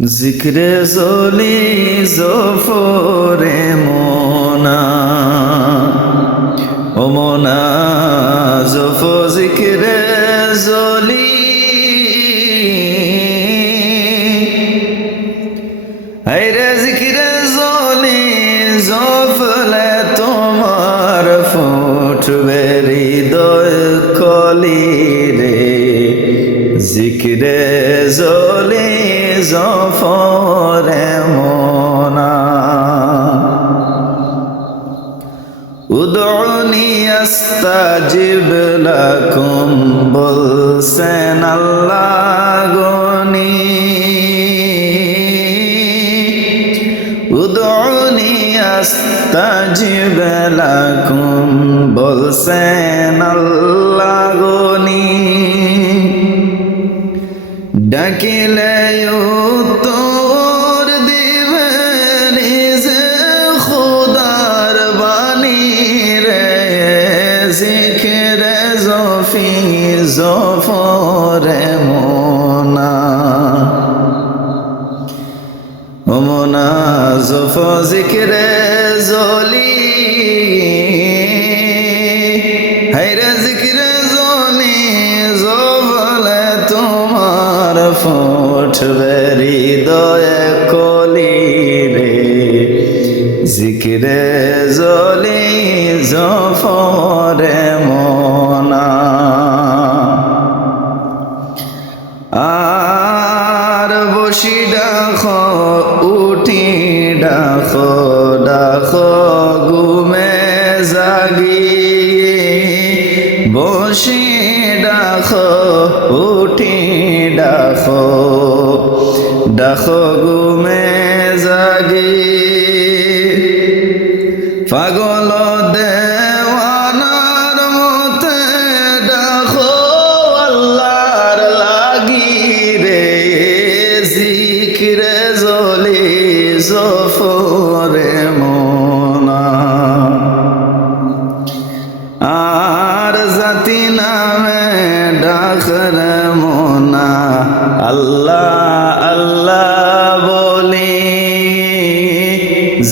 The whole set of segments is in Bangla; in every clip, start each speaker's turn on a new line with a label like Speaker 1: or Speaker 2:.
Speaker 1: জিক্রে জলি জফরে মোনা, ও মোনা, জফ জিক্রে জলি। হাইরে জিক্রে জলি জফলে তোমার ফুটবে হৃদয় কলি রে। জিক্রে জলি জফরে মোনা উদনি বলছেন গনি। উদনি আস্তাজিব লাকুম বলছেন গনি। ডাকিলে জফি জফরে মোনা। মোনা, জফ জিখরে জলি। হাইরে জিখরে জলি, জবলে তোমার ফুটবে হৃদয়ে কলি রে। জিকিরে জলি, জফরে বসি ডাখো উঠি ডাখো ডাখো গুমে জাগি। পাগল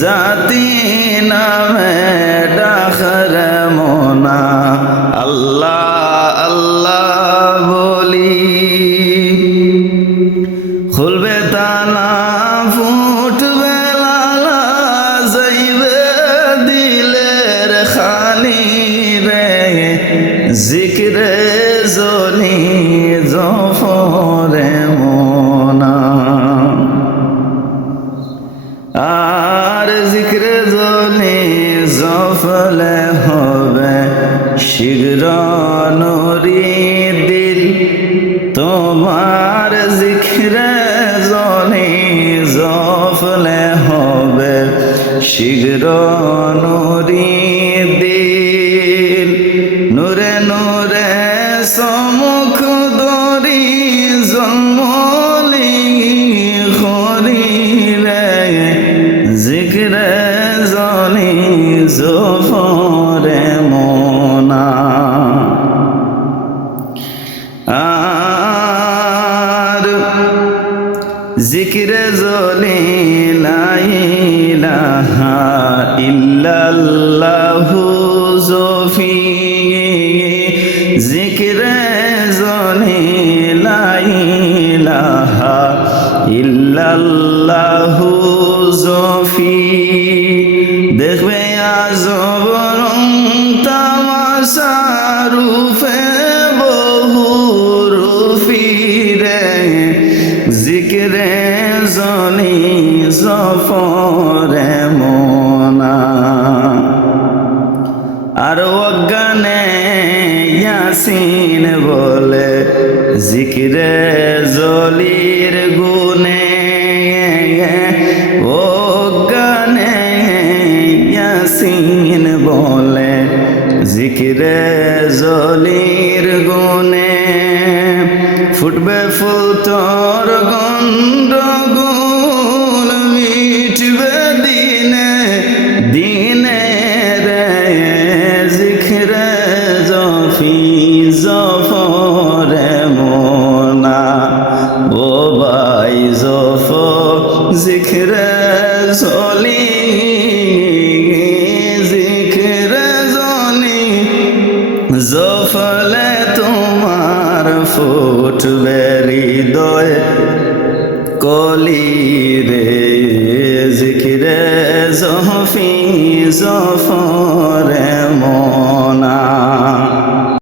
Speaker 1: জাতি নামে ডাকর মোনা। আল্লাহ আল্লাহ বলি। খুলবে তালা ফুটবে লালা যাইবে দিলের খালি রে। জিক্রে জলি জফরে মোনা। আর শীঘ্র নুরি দিল তোমার জিখরে জনে জফলে হবে। শীঘ্র নুরি জিকিরে জলি লাইলাহা ইল্লাল্লাহু জফি। জিকিরে জলি লাইলাহা ইল্লাল্লাহু জফি। দেখবে আজব জলি জফরে মোনা। আর অজ্ঞানে ইয়াসিন বলে, জিকিরে জলির গুনে অজ্ঞানে ইয়াসিন বলে, জিকিরে জলির গুনে ফুটবে ফুল তোর ফুটবে হৃদয় কলি রে জিকিরে জফি জফরে মন।